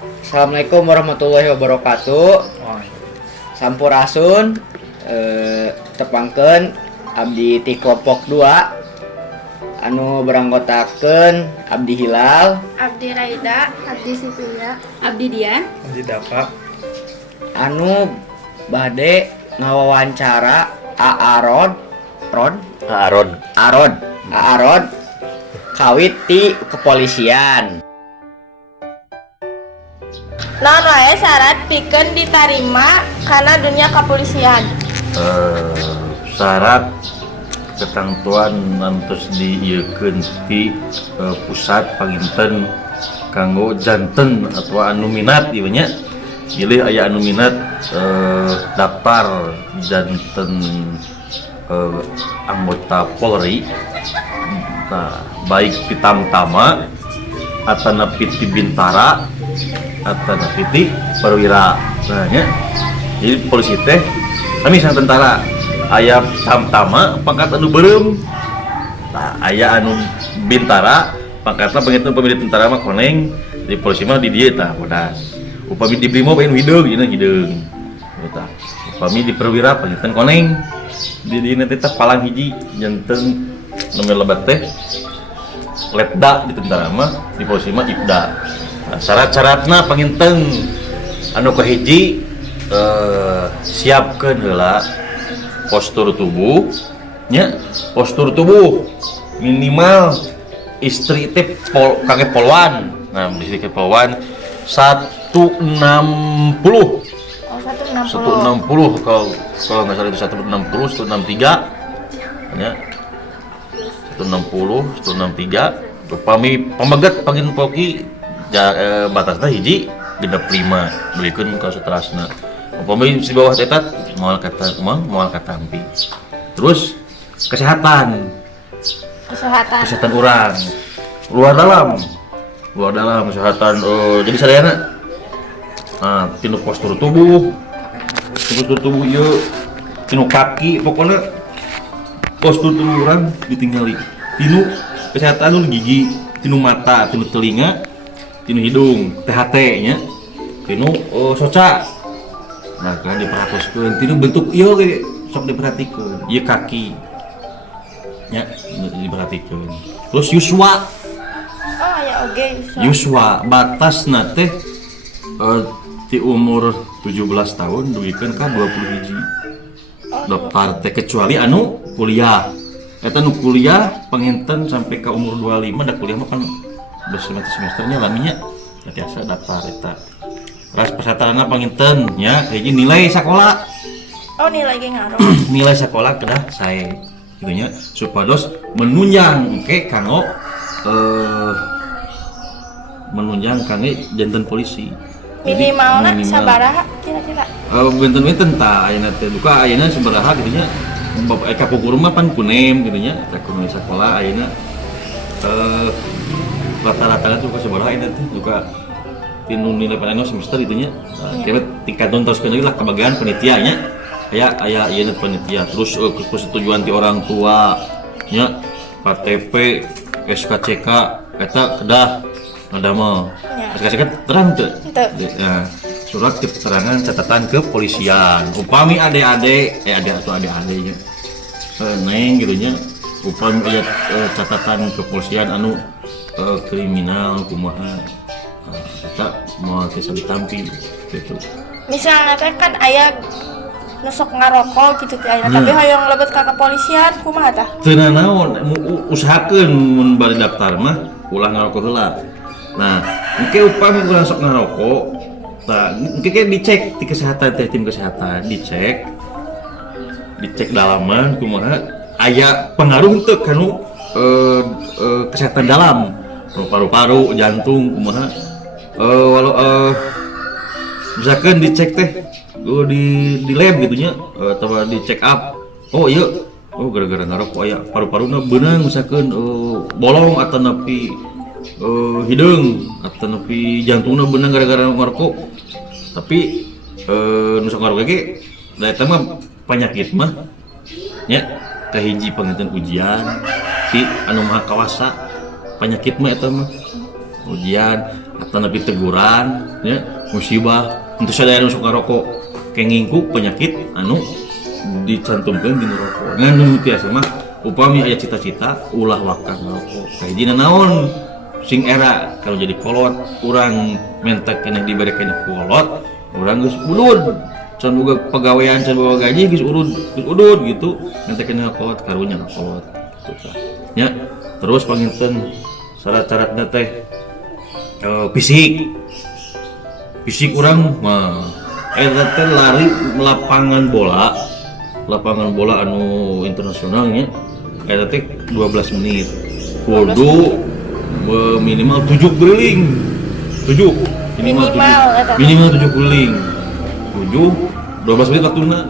Assalamualaikum warahmatullahi wabarakatuh. Sampurasun tepangkeun abdi ti kelompok 2 anu beranggotakeun Abdi Hilal, Abdi Raida, Abdi Sifia, Abdi Dian, Abdi Dafa, anu bade ngawawancara Aaron kawit ti kepolisian. naon wae syarat pikeun ditarima kana dunia kepolisian. Syarat ketentuan nantos diieukeun ti pusat panginten kanggo janten atau anu minat ieu nya. Pilih aya anu minat daftar janten anggota Polri. Nah, baik di Tamtama atau napi ti Bintara atau napi ti perwira. Nah nya. Jadi polisi teh kami sang tentara aya Tamtama pangkat anu beureum. Nah, aya anu Bintara pangkatna pangitu pamili tentara mah koneng, di polisi mah di dieu tah bodas. Upami di Brimob anu hideung, ieu hideung. Eta. Upami di perwira pangitan koneng. Di dieu teh palang hiji janten nomor lebat teh letda di tentara mah, di polisi mah ibda. Nah, syarat-syaratna panginten anu kahiji siapkeun heula postur tubuh nya, postur tubuh minimal istri teh kage polwan. Nah, istri kage polwan 160. Oh, 160. Kalau nggak salah itu 160, 163 ya. 160, 163 upami pamegat pangin poki batasna hiji genep 5 beuikeun ka seterusna. Upami di bawah eta moal katampi. Terus kesehatan urang luar dalam kesehatan jadi sadayana. Nah, tinu postur tubuh ieu tinu kaki pokoknya postur tubuh urang ditinggali. Tinu kesehatan gigi, tinu mata, tinu telinga, tinu hidung, THT nya. Tinu soca. Nah, kan diperhatuskeun tinu bentuk ieu ge sok diperhatikeun. Ieu kaki. Nya diperhatikeun. Terus yuswa. Oh, ya oge. Yuswa batasna teh ti umur 17 tahun duikeun ka 20 hiji. Daftar teh kecuali anu kuliah. Eta nu kuliah panginten sampai ke umur 25 da kuliah mah kan semester-semesternya laminya biasa daftar eta. Ras persyaratanna panginten nya hiji nilai sakola. Oh, nilai ge ngaruh. Nilai sakola kedah sae kitu nya supados menunjang engke kanggo menunjang kangge janten polisi. Minimalna sabaraha kira-kira? Benten-benten tah ayeuna teh duka ayeuna sabaraha kitu nya. Kapukur mah pan kunem gitu nya, kunem sekolah ayeuna rata-rata tuh ka sabaraha ayeuna teh juga tinu nilai paneno semester itu nya. Kira tingkat teruskeun deui lah kabagean panitia nya. Aya ayeuna panitia terus persetujuan ti orang tua nya, KTP, SKCK eta kedah ngadamel. SKCK terang teu? Nah, surat keterangan catatan kepolisian. Upami adik-adik atau adik-adiknya neng gitu nya, upami aya catatan kepolisian anu kriminal kumaha eta moal bisa ditampi gitu. Misalnya teh kan aya nusok ngarokok gitu teh ayeuna tapi hoyong lebet ka kepolisian kumaha tah? Teu naon usahakeun mun bari daftar mah ulah ngarokok heula. Nah, engke upami urang sok ngarokok, nah, engke dicek di kesehatan teh tim kesehatan dicek dalaman kumaha aya pengaruh teu kanu kesehatan dalam paru-paru, jantung kumaha walau misalkan dicek teh di lab gitu nya atau di check up. Oh iya, gara-gara ngarokok aya paru-paruna beunang misalkan bolong atau nepi hidung atau nepi jantungna beunang gara-gara ngarokok. Tapi nu sok ngarokok ge da eta mah penyakit mah nya kahiji panginten ujian ti anu maha kawasa penyakit mah eta mah ujian tanapi teguran ya musibah untuk sadaya masuk ngarokok kengingku penyakit anu dicantumkan di rokok ngan biasa mah upami aya cita-cita ulah wakang ngarokok kayak dina naon sing era kalau jadi kolot urang mentek kena diberi kena kolot urang geus udud can boga pegawaian can boga gaji geus udud gitu mentek kena kolot karunya kolot gitu ya terus panginten syarat-syaratna teh fisik urang mah eta teh lari lapangan bola anu internasional nya eta teh 12 menit kudu minimal 7 keliling 7 minimal 7 keliling 12 menit waktuna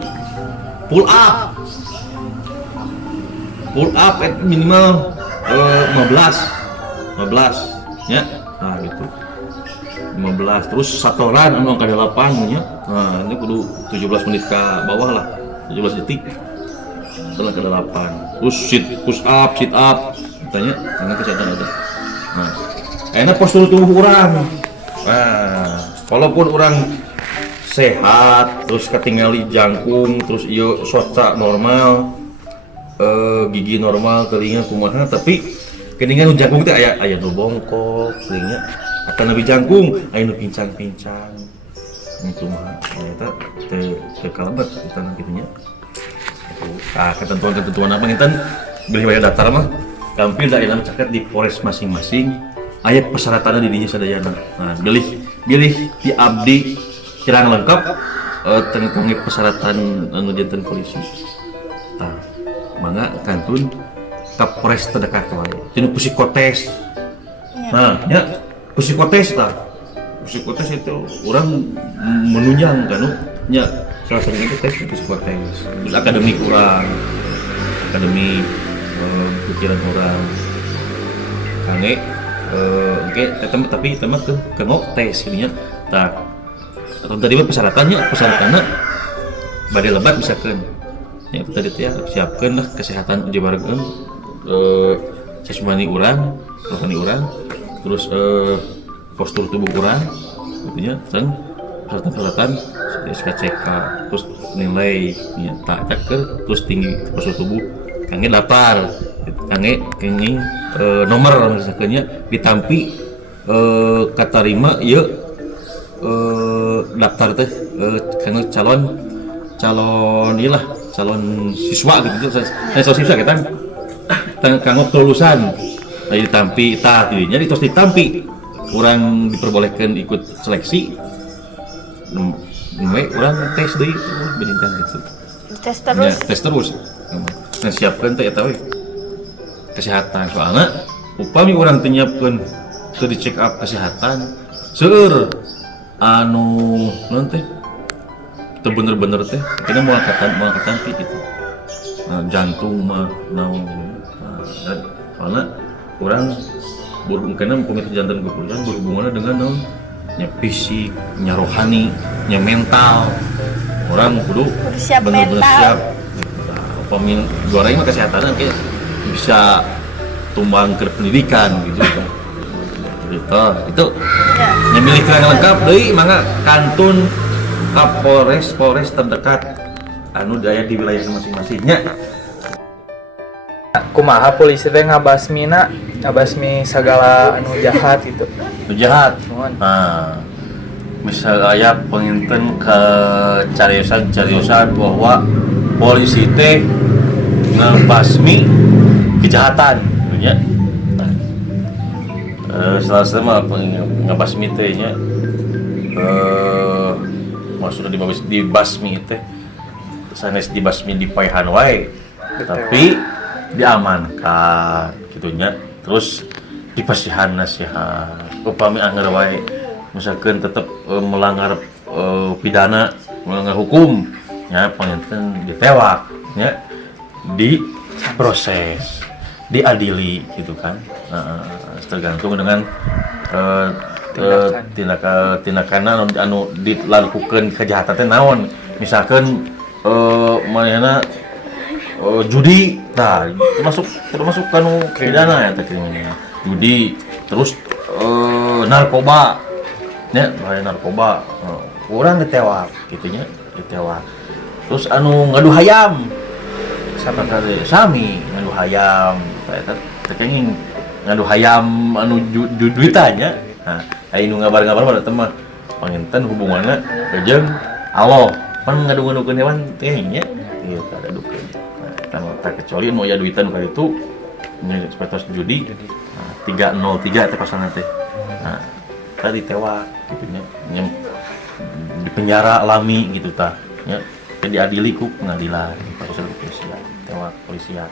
pull up minimal 15 ya nah gitu 15 terus satoran anu angka 8 nya nah ini kudu 17 menit ke bawah lah 17 detik setelah ke 8 terus push up sit up katanya karena kesehatan ada nah enak postur tubuh orang nah walaupun orang sehat terus ketinggali jangkung terus iyo soca normal gigi normal telinga kumaha tapi keningan jangkung teh aya nu bongkok telinga akan lebih jangkung aya nu pincang-pincang itu mah eta teu kalebet kita kitu nya ketentuan apa nginten beli bayar datar mah kampil daerah caket di Polres masing-masing aya persyaratanna di dinya sadayana nah bilih di abdi kirang lengkap tentang persyaratan anu janten polisi tah mangga kantun Kapolres terdekat wae tina psikotes nah nya psikotes tah psikotes itu orang menunjang kan nya salah satu itu tes psikotes terus akademik orang akademik pikiran orang kange oke tapi teman ke tes ininya tak atau tadi persyaratannya badai lebat misalkan ya tadi ya siapkan lah kesehatan uji bareng jasmani orang rohani orang terus postur tubuh orang gitu dan persyaratan SKCK terus nilai ya tak terus tinggi postur tubuh kange lapar kange nomor misalnya ditampi katarima ya daftar teh karena calon iyalah calon siswa gitu siswa kita kanggo kelulusan dari ditampi dirinya terus ditampi orang diperbolehkan ikut seleksi orang tes deui bintang gitu tes terus nah siapkan teh eta we kesehatan soalnya upami orang teu nyiapkeun teu di check up kesehatan seueur anu naon teh teu bener-bener teh kita mau angkatan teh gitu nah, jantung mah naon dan soalnya orang berhubungan komite jantung kepolisian berhubungan dengan naon nya fisik nya rohani nya mental orang kudu bener-bener siap upami goreng mah kesehatan kayak bisa tumbang ke pendidikan gitu itu yang milih kurang lengkap deui mangga kantun Kapolres terdekat anu daya di wilayah masing-masingnya kumaha polisi teh ngabasmi segala anu jahat gitu jahat nah misal aya penginten ke cariusan bahwa polisi teh ngabasmi kejahatan ya selasa mah ngabasmi teh nya maksudnya dibasmi teh sanes dibasmi di paehan wae tapi diamankan gitunya terus dipasihan nasihat upami anggar wae misalkan tetap melanggar pidana melanggar hukum nya panginten ditewak nya diproses diadili gitu kan tergantung dengan tindakan anu dilakukan kejahatan teh naon misalkan manehna judi nah termasuk kanu pidana ya teh kriminal judi terus narkoba nya bahaya narkoba. Urang ditewak gitunya, ditewak. Terus anu ngadu hayam. Siapa tadi? Sami ngadu hayam. Eta kayaknya ngadu hayam anu duitanya. Nah, anu ngabar-ngabar pada teman. Panginten hubungannya jeung Allah. Pan ngadu-ngadukeun hewan teh nya. Ieu kada dukeun. Nah, tak kecuali mau ya duitan kali itu nya seperti judi. Nah, 303 teh pasangan teh. Nah, tadi tewak gitu nya. Di penjara alami gitu tah nya. Diadili ku pengadilan polisian, tewak polisian.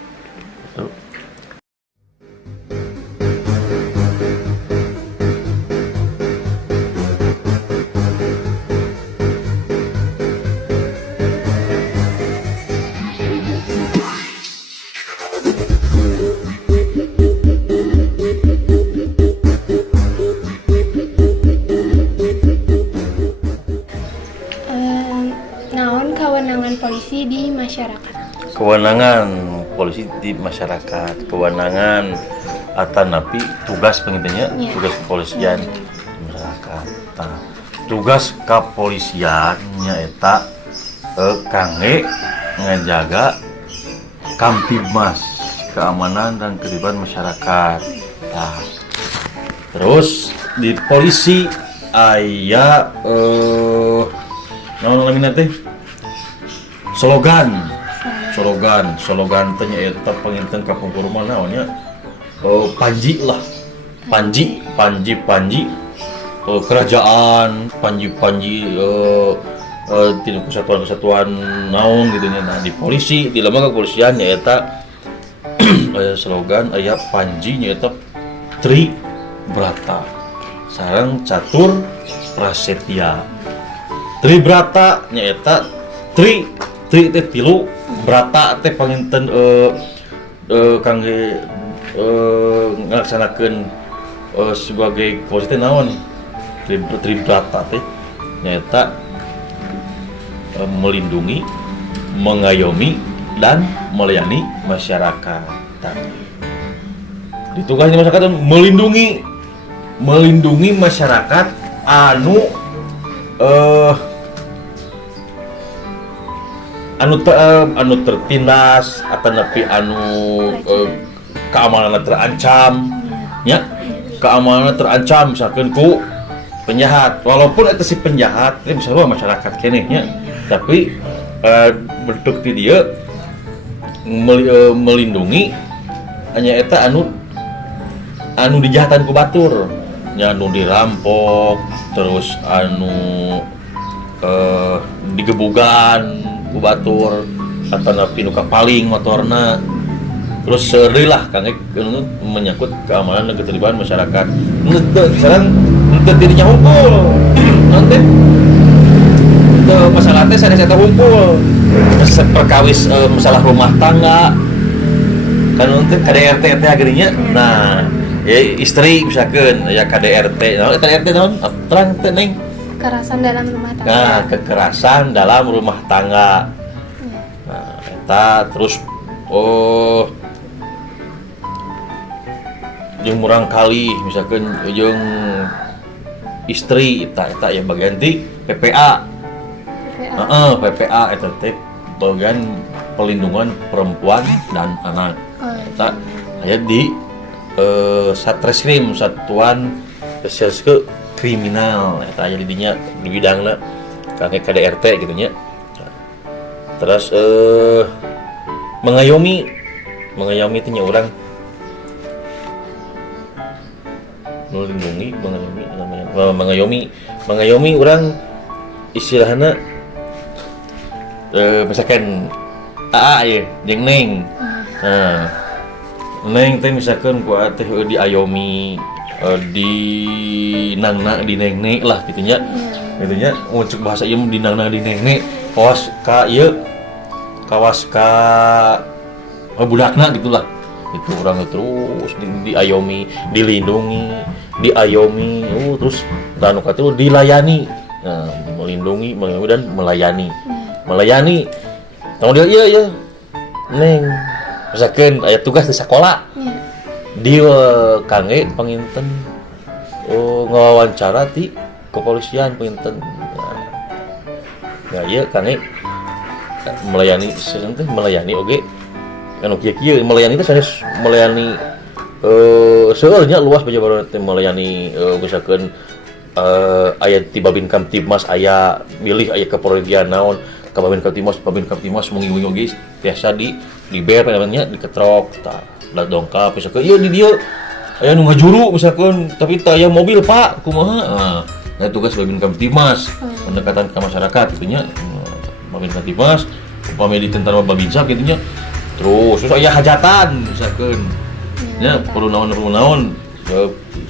Itu naon kewenangan polisi di masyarakat? kewenangan polisi di masyarakat, kewenangan atanapi tugas pengintinya, Ya. tugas kepolisian di masyarakat. Nah, tugas kepolisian nyaeta kangge ngajaga kamtibmas, keamanan dan ketertiban masyarakat. Nah, terus di polisi aya naon lamina teh slogan teh nyaeta panginten kapungkur mah naonnya panji lah, panji kerajaan, panji tina kesatuan naon gitu nya. Nah, di polisi di lembaga kepolisian nyaeta aya slogan aya panji nyaeta Tri Brata sareng catur prasetya. Tri Brata nyaeta Tri teh tilu, Brata teh panginten kangge ngalaksanakeun sebagai polisi teh naon? Tri Brata teh nyaeta melindungi, mengayomi dan melayani masyarakat. Di tugasnya masyarakat melindungi masyarakat anu tertindas atau napi keamanan terancam ya, keamanan terancam misalkan ku penjahat, walaupun itu si penjahat itu bisa bawa masyarakat kene nya, tapi bentuk di dia melindungi hanya eta anu dijahatan ku batur nya, anu dirampok terus anu digebugan ku batur atau napi nu kapaling motorna, terus seuri lah kangge menyangkut keamanan dan ketertiban masyarakat. Sekarang untuk dirinya humpul nanti masalah teh saya humpul perkawis masalah rumah tangga kan untuk KDRT teh akhirnya. Nah ya istri misalkan ya KDRT, nah KDRT naon terang teh neng Kekerasan dalam rumah tangga. nah kekerasan dalam rumah tangga. Nah eta terus jeung murang kali misalkan jeung istri eta ya bagian di PPA. PPA eta teh bagian pelindungan perempuan dan anak. Eta aya di Satreskrim, Satuan Reserse Kriminal. Eta aya di dinya di bidangna kangge KDRT gitu nya. Terus mengayomi teh nya urang melindungi, mengayomi orang istilahnya misalkan ya jeung Neng. Nah, Neng teh misalkan gua teh diayomi di nangna di nengne lah gitunya. Gitunya ngucuk bahasa ieu di nangna di nengne kawas ka ieu kawas ka budakna gitulah. Itu orang terus diayomi, dilindungi, diayomi, terus dan itu dilayani. Nah, melindungi, mengayomi dan melayani. Tahu dia iya Neng. Misalkan aya tugas di sekolah. Dia kangge panginten ngawawancara ti kepolisian pinten. Nah, ya kane melayani teh melayani oge anu kieu melayani teh sanes melayani seueurnya luas pejabat teh melayani misalkan aya ti Babin Kamtibmas aya milih aya kepolisian naon ka Babin Kamtibmas mungi-mungi oge biasa di ber namanya diketrok tah dongkap misalkan ieu di dieu aya nu ngajuru misalkan tapi teu aya mobil Pak kumaha nah tugas Babin Kamtibmas pendekatan ke masyarakat gitu nya Babin Kamtibmas upami di tentara Babinsa gitu nya terus aya hajatan misalkan nya perlu naon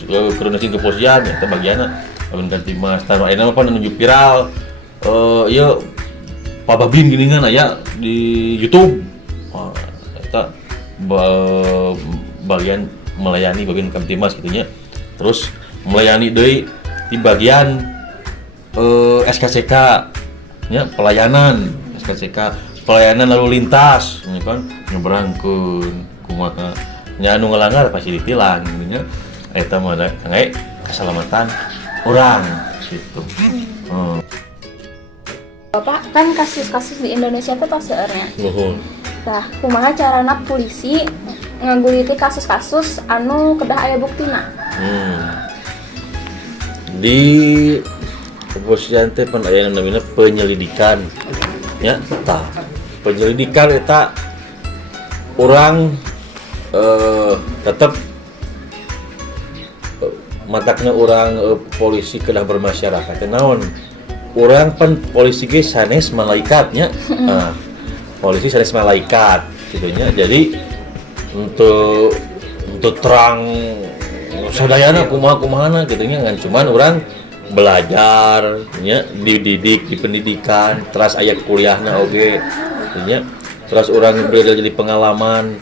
koordinasi kepolisian eta bagianna Babin Kamtibmas tah aya apa nunjuk viral ieu Pak Babin geuningan aya di YouTube eta bagian melayani Babin Kamtibmas gitu nya terus melayani deui di bagian SKCK nya pelayanan SKCK pelayanan lalu lintas nya kan nyebrangkeun kumaha nya anu ngelanggar pasti ditilang gitu nya eta mah kangge keselamatan urang gitu. Bapak kan kasus-kasus di Indonesia itu tos seueurnya. Nuhun. Tah kumaha carana polisi ngaguliti kasus-kasus anu kedah aya buktina? Di kepolisian teh pan aya namanya penyelidikan ya tah penyelidikan eta orang tetap matakna orang polisi kedah bermasyarakat naon orang pan polisi ge sanes malaikatnya polisi sanes malaikat gitu nya jadi untuk terang sadayana kumaha-kumahana gitu nya ngan cuman orang belajar nya dididik di pendidikan terus aya kuliahna oge gitu nya terus orang belajar jadi pengalaman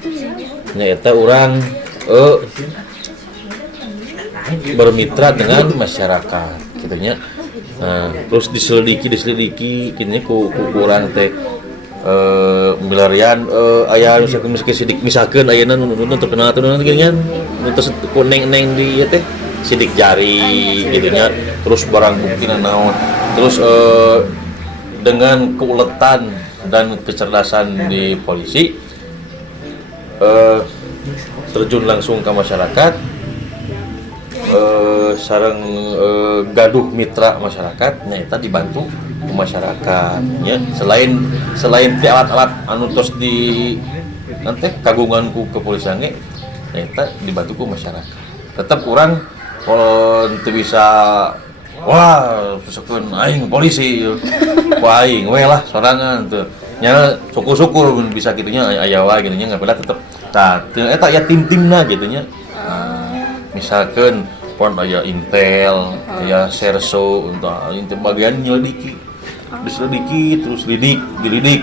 nya eta orang bermitra dengan masyarakat gitu nya terus diselidiki gini ku urang teh milarian aya misalkan ayeuna nu terkenal teh nu geuningan nu neng di ieu teh sidik jari gitu nya terus barang buktina naon terus dengan keuletan dan kecerdasan di polisi terjun langsung ke masyarakat sareng gaduh mitra masyarakat nya eta dibantu ke masyarakat nya selain ti alat-alat anu tos di nanti kagungan ku kepolisian ge eta dibantu ku masyarakat tetap urang teu bisa wah susukeun aing polisi wah aing we lah sorangan teu nya syukur-syukur bisa kitu nya aya wae kitu nya ngabela tetep tah eta aya tim-timna kitu nya misalkan pon aya intel aya serso untuk intel bagian nyelidiki diselidiki terus dilidik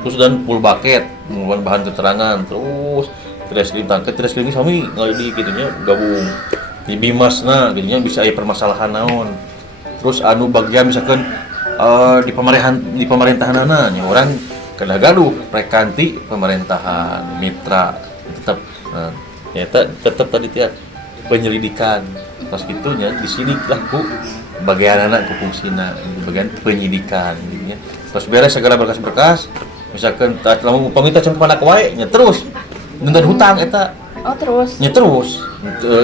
terus dan full bucket mengumpulkan bahan keterangan terus Treskrim sami ngalidik gitu nya gabung di Bimasna gitu nya bisa aya permasalahan naon terus anu bagian misalkan di pemerintahanana nya orang kedah gaduh prekanti pemerintahan mitra tetap ya tetap tadi tiap penyelidikan pas gitunya disidik lah ku bagian anak ku fungsina di bagian penyidikan gitu nya terus beres segala berkas-berkas misalkan lamun upami teh can kepada wae nya terus nuntut hutang eta nya terus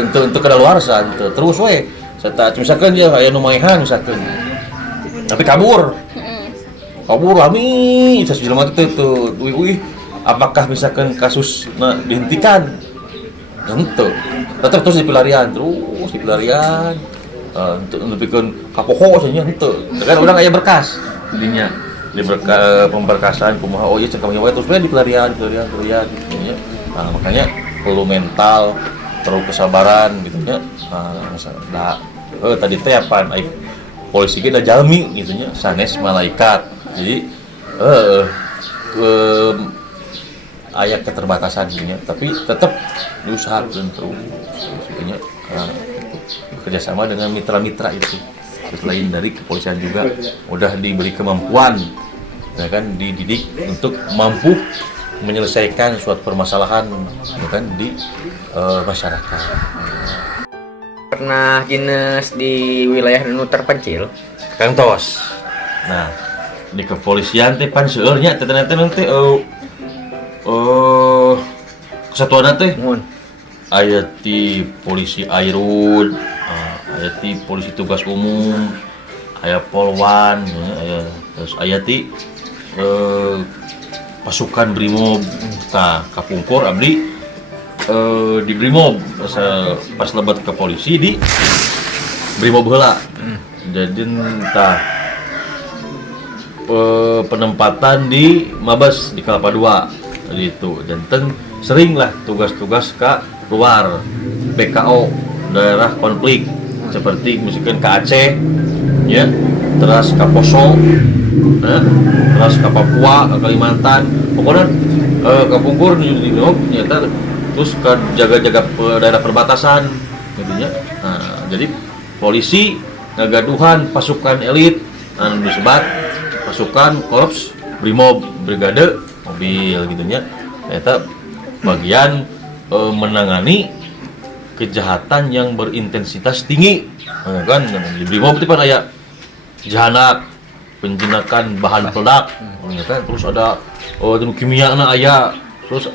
untuk kadaluarsa terus we serta misalkan dia aya nu maehan misalkan tapi kabur lami saya jelema teh tuh apakah misalkan kasus dihentikan tentu tetap terus dipelarian untuk bikin kapoho saja henteu kan orang aya berkas dinya di pemberkasan kumaha oh ieu cengkam wae terus we dipelarian gitu nya makanya perlu mental perlu kesabaran gitu nya tadi teh apaan polisi ge da jalmi gitu nya sanes malaikat jadi aya keterbatasan gitu nya tapi tetap diusahakeun terus gitu nya kerjasama dengan mitra-mitra itu selain dari kepolisian juga udah diberi kemampuan ya kan dididik untuk mampu menyelesaikan suatu permasalahan ya kan di masyarakat. pernah jenis di wilayah nu terpencil. kantos. Nah, di kepolisian teh pan seueur nya teh ternyata nanti kesatuan teh Mun. aya ti polisi Airud, aya ti polisi tugas umum, aya polwan, aya terus aya ti pasukan Brimob. Tah kapungkur abdi di Brimob pas lebat ke polisi di Brimob heula. Jadi tah penempatan di Mabes di Kelapa II gitu, dan sering lah tugas-tugas ke luar BKO daerah konflik seperti misalkan ke Aceh ya, terus ke Poso, terus ke Papua, ke Kalimantan, pokoknya ke Pungkur di nyata, terus ke jaga-jaga daerah perbatasan gitu ya. Nah, jadi polisi ngagaduhan pasukan elit anu disebat pasukan korps Brimob brigade mobil gitu nya, eta bagian menangani kejahatan yang berintensitas tinggi. Kan di Brimob itu kan aya jahanak, penjinakan bahan peledak, kan terus ada kimia na aya, terus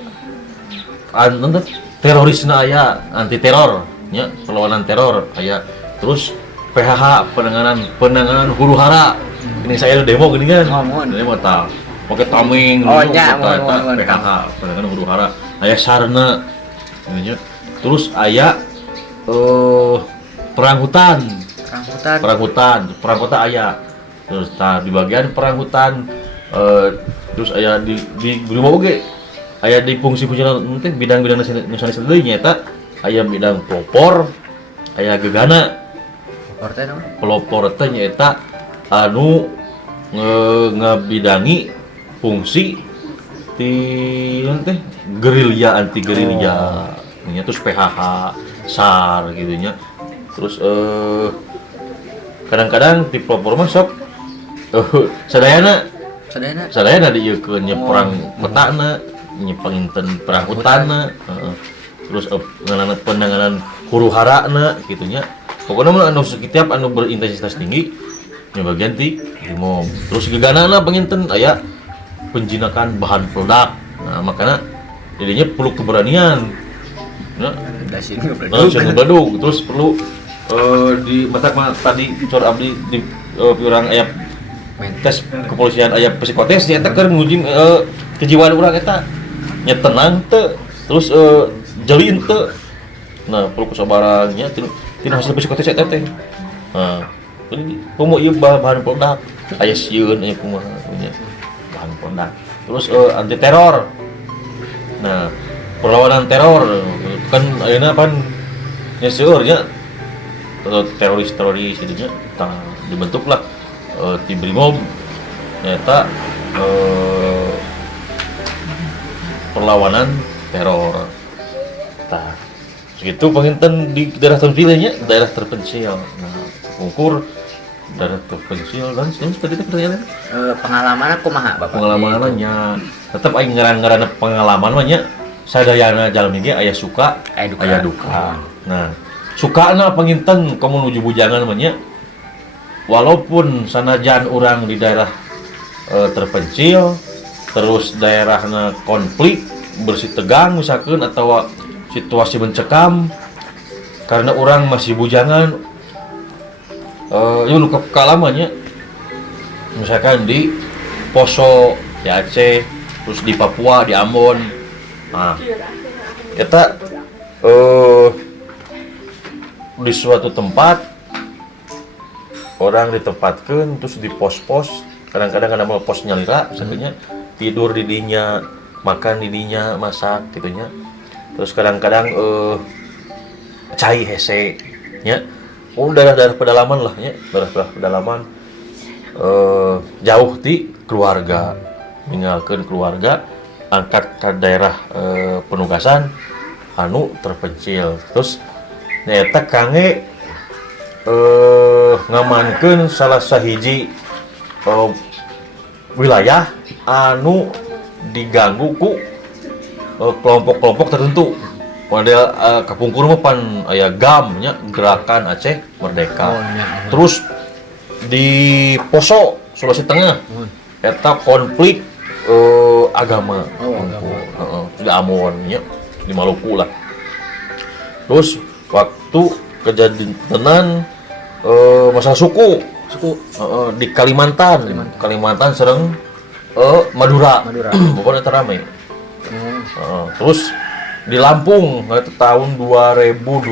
terorisna aya, anti teror nya, perlawanan teror aya, terus PHH penanganan huru hara. Ini saya demo gini kan. Demo tah. Pakai tameng Nya, PHH penanganan huru hara. Aya sarana. Gitu. Terus aya perang hutan aya. Terus di bagian perang hutan terus aya di Brimob oge aya di fungsi-fungsi teh bidang-bidang nasionalis deui nya eta aya bidang pelopor, aya gegana. Pelopor teh nyaeta anu ngabidangi fungsi ti teh gerilya anti gerilya. Nya terus PHH, SAR gitu nya. Terus kadang-kadang ti pelopor mah sok sadayana dieukeun nya perang petana, nya panginten perang hutanna, terus penanganan huru harana gitu nya. Pokoknya mah anu setiap anu berintensitas tinggi nya bagian ti Brimob. Terus geganana panginten aya penjinakan bahan peledak. Nah, makanya jadinya perlu keberanian. Nah, ngebladug. Terus perlu di matak tadi cor abdi di urang aya tes kepolisian aya psikotes nya eta keur nguji kejiwaan urang eta nya tenang teu, terus jelin teu. Nah, perlu kesabaran nya tina hasil psikotes eta teh. Nah, ini pomo ieu bahan peledak, aya sieun aya kumaha nya bahan peledak. Terus anti teror. Nah, perlawanan teror kan ayeuna pan nya seueur nya teroris gitu nya. Tah dibentuklah ti Brimob nyata perlawanan teror. Tah segitu panginten di daerah terpencil. Nah, ukur daerah terpencil dan tadi itu pertanyaan Pengalaman kumaha Bapak? pengalamannya tetap aing ngaran-ngaran pengalaman mah nya sadayana jalmi ge aya suka aya duka. Nah, sukana panginten komo nuju bujangan mah nya walaupun sanajan urang di daerah terpencil terus daerahna konflik bersih tegang misalkan atau situasi mencekam karena orang masih bujangan nu kalamanya misalkan di Poso di Aceh terus di Papua di Ambon. Nah, kita di suatu tempat orang ditempatkan terus di pos-pos, kadang-kadang ada pos nyalira misalnya tidur di dinya, makan di dinya, masak gitunya. Terus kadang-kadang cai hese nya. Daerah-daerah pedalaman lah nya, daerah pedalaman jauh di keluarga, ninggalkeun keluarga angkat ke daerah penugasan anu terpencil. Terus nyaeta kange ngamankeun salah sahiji wilayah anu diganggu ku kelompok-kelompok tertentu. model kapungkur mah pan aya GAM nya, Gerakan Aceh Merdeka. Terus di Poso Sulawesi Tengah eta konflik agama. Di Ambon nya, di Maluku lah. Terus waktu kejadian masalah suku di Kalimantan sareng Madura. Pokoknya terame. Terus di Lampung itu tahun 2012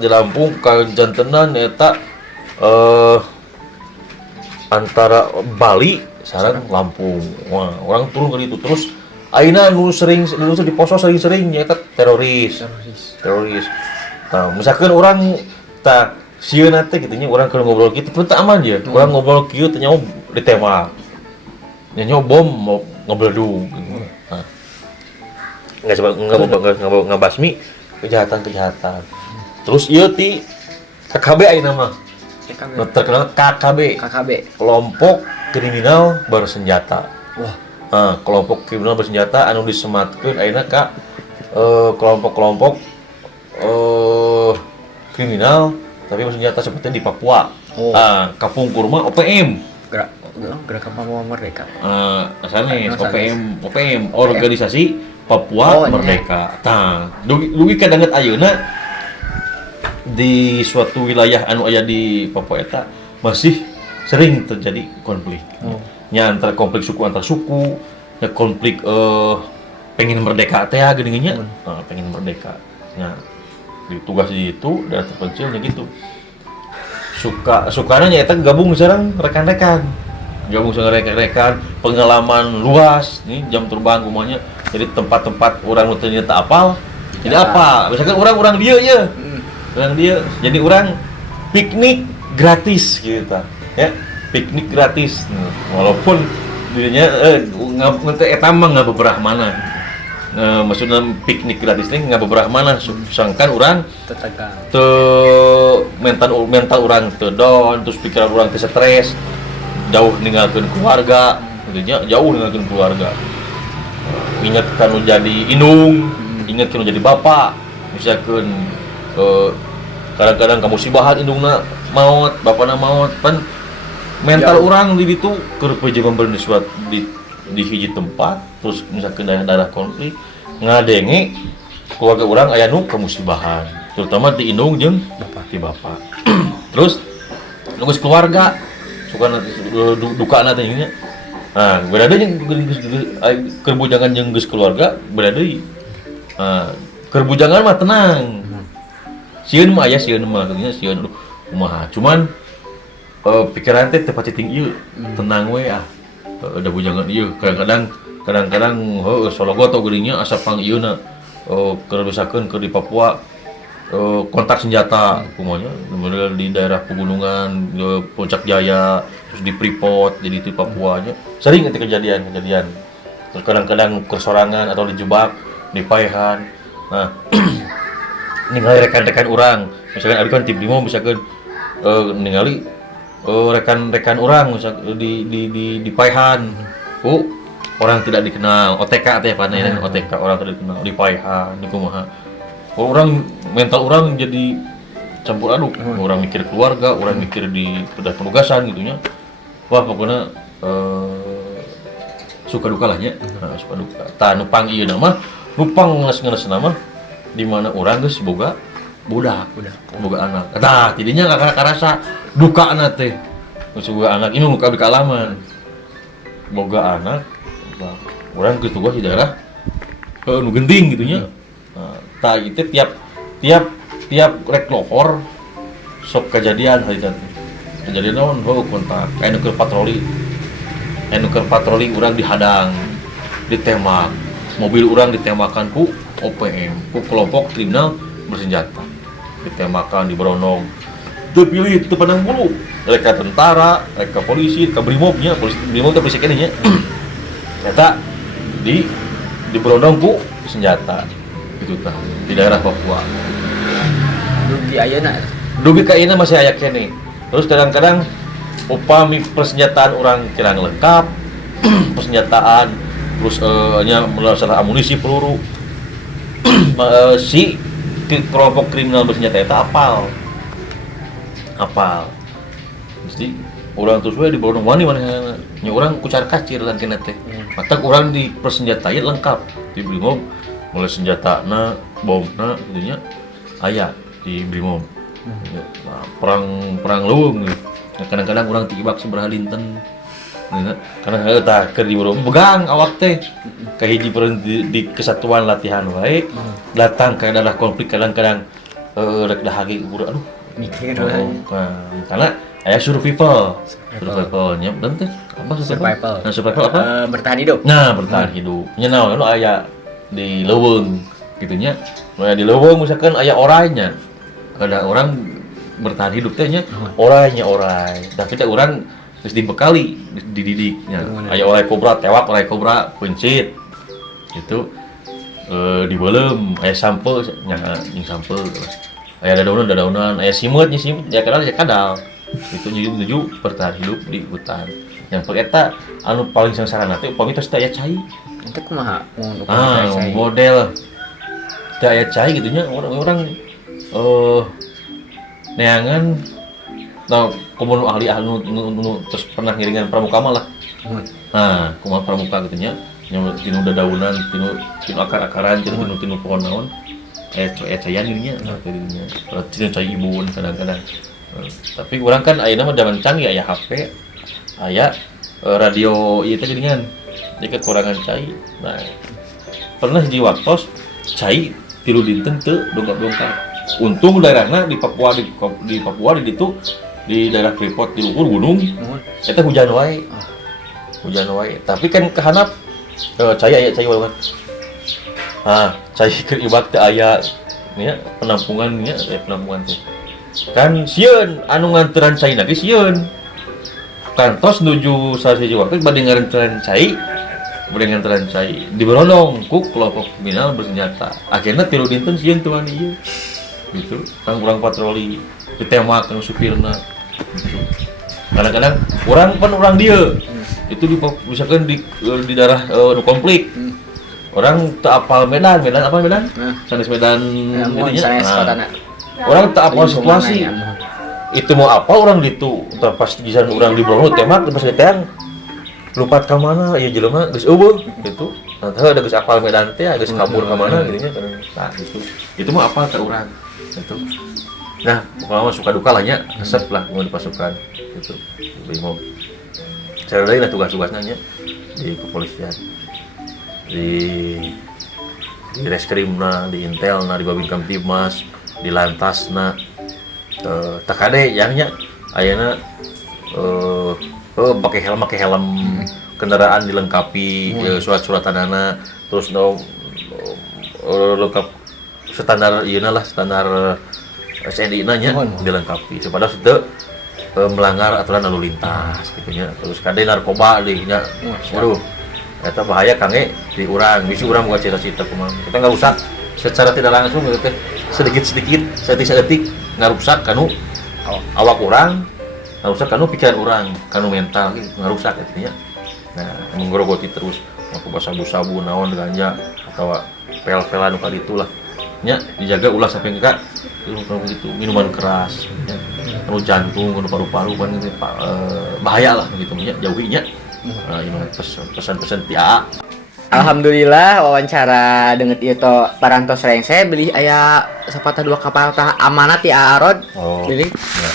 di Lampung kajantenan eta antara Bali sareng Lampung. Wah, orang turun ke itu terus ayeuna nu di Poso sering-sering nyaeta teroris. Nah, misalkan orang tak sieun teh kitu nya urang keur ngobrol kitu teu aman ya. Urang ngobrol kieu teh nyaho ditembak. Nyaho bom mau ngobledug. Nah. Enggak ngabasmi kejahatan. Terus ieu ti KKB ayeuna mah. Terkenal KKB. Kelompok kriminal bersenjata. Wah. Kelompok kriminal bersenjata anu disematkeun ayeuna ka kelompok-kelompok kriminal tapi bersenjata seperti di Papua. Kapungkur mah OPM. Gerakan Papua Merdeka. Asalnya OPM Organisasi Papua Merdeka. Nah, dugi kadanget ayeuna di suatu wilayah anu aya di Papua eta masih sering terjadi konflik. Nya antara konflik suku antar suku, ya konflik pengen merdeka teh geuning nya. Pengen merdeka. Nah, ditugas di itu daerah terpencilnya gitu. Sukana nya eta gabung sareng rekan-rekan. Pengalaman luas nih jam terbang umumnya. Jadi tempat-tempat orang nu teu nyata apal. Jadi apa? Misalkan orang dia ya. Orang dia jadi orang piknik gratis gitu ya. Piknik gratis. Walaupun dirinya eta mah enggak beberapa mana. Maksudnya piknik gratis ini nggak beberapa mana sangkan orang mental orang teu down, terus pikiran orang teu stres, jauh ninggalkeun keluarga, jauh ninggalkeun keluarga. Ingat kan jadi indung, ingat kan jadi bapak, misalkan kadang-kadang kamu sibahan indungna maut, bapakna maut, kan mental orang di situ keur pejaman berniswat di hiji tempat, terus misalkan daerah konflik ngadenge keluarga orang aya nu kemusibahan, terutama di indung jeung di bapak. Terus nunggu keluarga suka dukana teh nya. Nah, berada jeung kerbujangan jeung geus keluarga berada di kerbujangan mah tenang. Sieun mah aya sieun mah sieun kumaha. Cuman pikiran teh teu pati tinggi tenang we ada bujangan ieu kadang-kadang Sologot atau geuringnya asapang ieuna keur misalkeun keur di Papua kontak senjata kumanya di daerah pegunungan Puncak Jaya terus di Freeport jadi itu Papua nya sering itu kejadian terus kadang-kadang kesorangan atau dijebak di Paehan. Nah ningali rekan-rekan orang misalkan ada kan tim limo misalkan ningali rekan-rekan orang misalkan di Paehan orang tidak dikenal OTK teh panen OTK orang tidak dikenal di Paehan di kumaha orang mental orang jadi campur aduk orang mikir keluarga orang mikir di penugasan gitunya wah pokoknya suka duka lah nya suka duka tah nupang ieu nama nupang ngeles nama di mana orang geus boga budak boga anak tah jadinya karasa duka anak teh boga anak ini luka di kalaman boga anak orang geus tugas di daerah nu genting gitunya. Tah itu tiap rek lohor sok kejadian hari tadi. Kejadian naon kontak anu keur patroli urang dihadang, ditembak. Mobil urang ditembakkan ku OPM, ku kelompok kriminal bersenjata. Ditembakkan di Brondong. Teu pilih teu pandang bulu. Reka tentara, reka polisi, reka Brimob nya, polisi Brimob teh polisi keneh nya. Eta di Brondong ku senjata. Itu tah di daerah Papua. Dugi ayeuna masih aya keneh. Terus kadang-kadang upami persenjataan orang kirang lengkap, persenjataan terus nya masalah amunisi peluru. Si kelompok kriminal bersenjata eta apal mesti orang terus we di Borong wani mana nya orang kucar kacir lan kena teh matak orang di persenjatain lengkap di Brimob mulai senjatana bomna gitu nya aya di Brimob. Nah, perang leuweung gitu. Nah, kadang-kadang orang tibak sabaraha dinten karena eta keur di Borong begang awak teh kahiji peureun di kesatuan latihan wae datang ke daerah konflik kadang-kadang rek dahagi buru aduh mikir karena aya survival nya dan teh apa survival. Nah, survival apa Bertahan hidup. nah bertahan hidup nya naon aya di leuweung kitu nya di leuweung misalkan aya orangnya ada orang bertahan hidup teh nya orangnya tapi teh urang geus dibekali dididik nya aya orai kobra tewak orai kobra pencit itu dibeuleum aya sampel nya jeung sampel aya dadaunan aya simut ya kadal itu menuju bertahan hidup di hutan yang eta anu paling sangsarana teh upami tos teh aya cai Itu kumaha? Model teh aya cai gitu nya orang neangan nah komun ahli nu terus pernah ngiringan pramuka mah lah. Nah, kumaha pramuka gitu nya tinu dadaunan tinu akar-akaran tinu pohon naon cayan gini nya tadinya tinu cai ibun kadang-kadang. Tapi urang kan ayeuna mah zaman canggih aya HP, aya radio ieu teh geuningan. Jadi kekurangan cai. Nah, pernah di waktos cai 3 dinten teu dongkap-dongkap. Untung daerahna di Papua di ditu di daerah Freeport di ukur gunung eta hujan wae. Tapi kan kehanap cai aya cai wae. Cai keur ibak teu aya nya penampungan teh. Kan sieun anu nganteran cai na ge sieun. Kantos nuju sasiji waktu bade ngarenteran cai. Di berondong ku kelompok kriminal bersenjata. Akhirnya 3 dinten sieun teu wani ieu. Gitu, kan kurang patroli ditembak kan supirna gitu. Kadang-kadang orang dia itu misalkan di daerah konflik orang tak apal medan apa medan sanes medan orang tak apal situasi itu mau apa orang itu pas gisan orang di Bromo tembak pas diteng lupa ka mana ya jelema geus eueuh gitu tah ada geus apal medan teh geus kabur ka mana gitunya nah gitu itu mah apal ka urang itu. Nah, kalau suka duka lahnya resep lah mau dipasukan itu bingung. Cara lain lah tugas-tugasnya di kepolisian, di reskrimna, di intelna, di babin kamtibmas, di lantasna, takade yangnya ayana pakai helm kendaraan dilengkapi surat-suratanana terus lengkap standar standar SNI nya dilengkapi supaya sudah melanggar aturan lalu lintas gitu nya terus kade narkoba deui nya waduh eta bahaya kange di urang bisi urang boga cita-cita kumaha kita enggak rusak secara tidak langsung gitu sedikit-sedikit setik-setik ngarusak kanu awak urang ngarusak kanu pikiran urang kanu mental gitu ngarusak gitu nya nah menggerogoti terus narkoba sabu-sabu naon ganja atau pel-pelan ka ditu lah nya dijaga ulah sampai enggak gitu minuman keras ya anu jantung anu paru-paru kan gitu bahaya lah gitu nya jauhinya ini pesan-pesan tia. Alhamdulillah wawancara dengan itu parantos rengse beli aya sapatah 2 kapal tah amanat ti Arod beli ya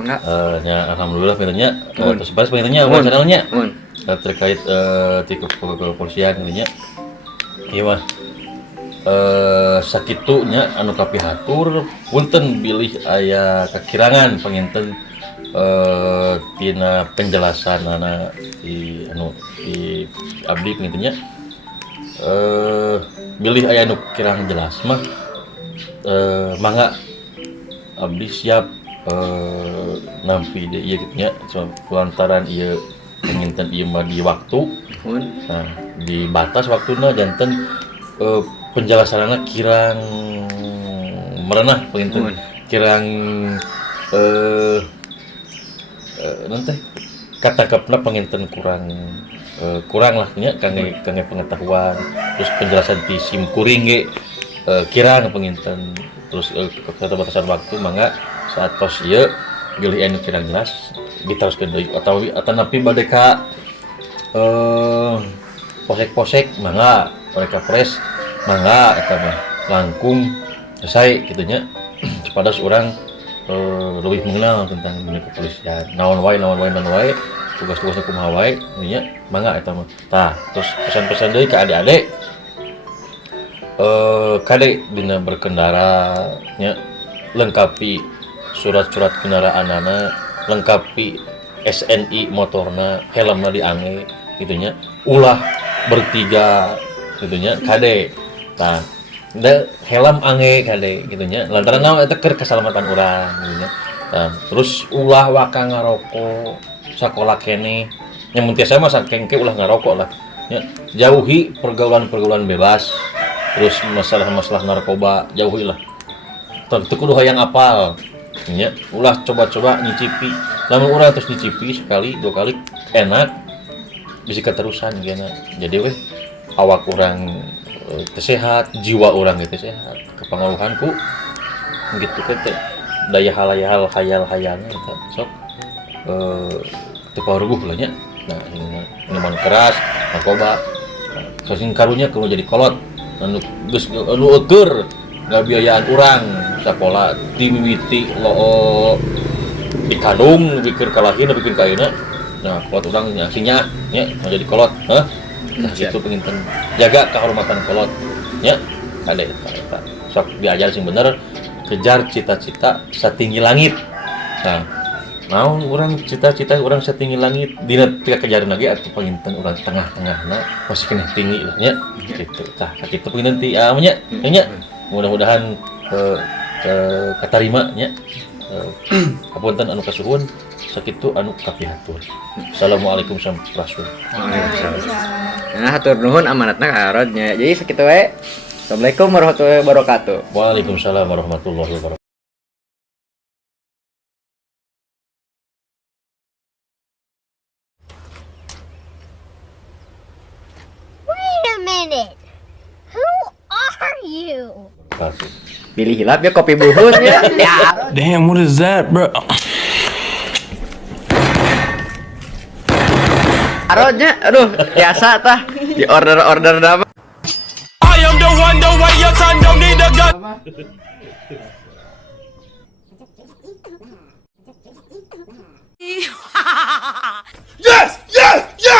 enggak nya alhamdulillah filenya terus bahas filenya wawancaranya terkait ti kepolisian nya ieu mah sakitunya anu kapihatur punten bilih aya kekirangan panginten tina penjelasan di anu di abdi pangintennya bilih aya anu kirang jelas mah mangga abdi siap nampi de ieu kitu nya lantaran ieu panginten ieu mah di waktu nah di batas waktuna janten penjelasannya kirang merenah penginten kirang nanti katangkepna panginten kurang lah nya kangge pengetahuan terus penjelasan di sim kuring ge kirang panginten terus keterbatasan waktu mangga saat tos ieu geuleuh anu kirang jelas diteruskeun deui atau napi bade ka posek-posek mangga mereka pres mangga eta mah langkung selesai kitu nya kepada seorang lebih mengenal tentang dunia kepolisian naon wae tugas-tugasnya kumaha wae nya mangga eta mah tah terus pesan-pesan deui ka adik-adik kade dina berkendara nya lengkapi surat-surat kendaraanana lengkapi SNI motorna helmna diange gitunya ulah bertiga gitunya kade tah da helm ange kade gitunya lantaran naon eta keur keselamatan urang gitunya tah terus ulah waka ngarokok sakola keneh yang mun tiasa mah sakengke ulah ngarokok lah nya jauhi pergaulan bebas terus masalah narkoba jauhi lah teu kudu hayang apal nya ulah coba-coba nyicipi lamun urang terus nyicipi sekali dua kali enak bisa keterusan gana jadi weh awak urang sehat jiwa urang gitu sehat kepengaruhanku gitu teh daya hayal eta sok teu paruguh lah nya nah ini minuman keras narkoba sing karunya kudu jadi kolot anu geus anu eukeur ngabiayaan urang sapola dimimiti lo dikandung bikin kalahin bikin kaina nah kolot urang nya sinya nya jadi kolot nah itu penginten jaga kehormatan kolot nya kade eta sok diajar sing bener kejar cita-cita satinggi langit nah naon urang cita-cita urang satinggi langit dina tika kejaran lagi atuh penginten urang tengah-tengahna masih kena tinggi lah nya kitu tah kitu penginten ti nya nya mudah-mudahan katarima nya hapunten anu kasuhun sakitu anu kapihatur. Assalamualaikum sampurasun. Nah, hatur nuhun amanatna ka Arod nya. Jadi sakitu we. Assalamualaikum warahmatullahi wabarakatuh. Waalaikumsalam warahmatullahi wabarakatuh. Wait a minute. Who are you? Kasih. Pilih hilap ya kopi buhun ya. Ya. Damn, what is that, bro? Arodnya, aduh, biasa tah. Di order nama. I am the one, the way your son don't need a gun. Yes! Yes! Yes!